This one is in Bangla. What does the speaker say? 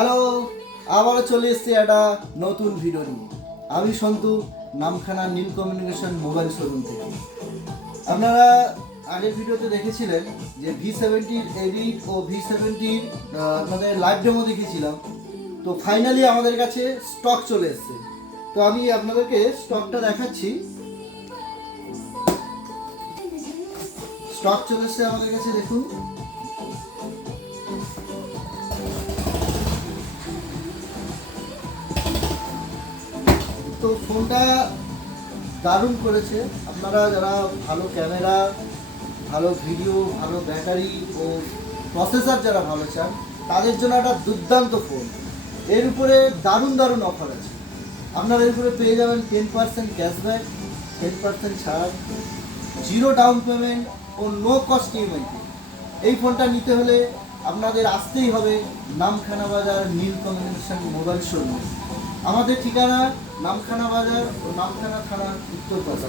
হ্যালো, আবারও চলে এসেছি একটা নতুন ভিডিও নিয়ে। আমি সন্তু, নামখানা নীল কমিউনিকেশন মোবাইল শোরুম থেকে। আপনারা আগের ভিডিওতে দেখেছিলেন যে V70 এডিট ও V70 আপনাদের লাইভ ডেমো দেখেছিলাম। তো ফাইনালি আমাদের কাছে স্টক চলে এসেছে। তো আমি আপনাদেরকে স্টকটা দেখাচ্ছি। স্টক চলে এসেছে আমাদের কাছে, দেখুন। তো ফোনটা দারুণ করেছে। আপনারা যারা ভালো ক্যামেরা, ভালো ভিডিও, ভালো ব্যাটারি ও প্রসেসর যারা ভালো চান, তাদের জন্য একটা দুর্দান্ত ফোন। এর উপরে দারুণ দারুণ অফার আছে। আপনারা এর উপরে পেয়ে যাবেন 10% ক্যাশব্যাক, 10% ছাড়, 0 ডাউন পেমেন্ট ও নো কস্ট ইএমআই। এই ফোনটা নিতে হলে আপনাদের আসতেই হবে নামখানা বাজার নীল কমিউনিকেশন মোবাইল শোরুম। আমাদের ঠিকানা নামখানা বাজার ও নামখানা থানার উত্তর পাশে।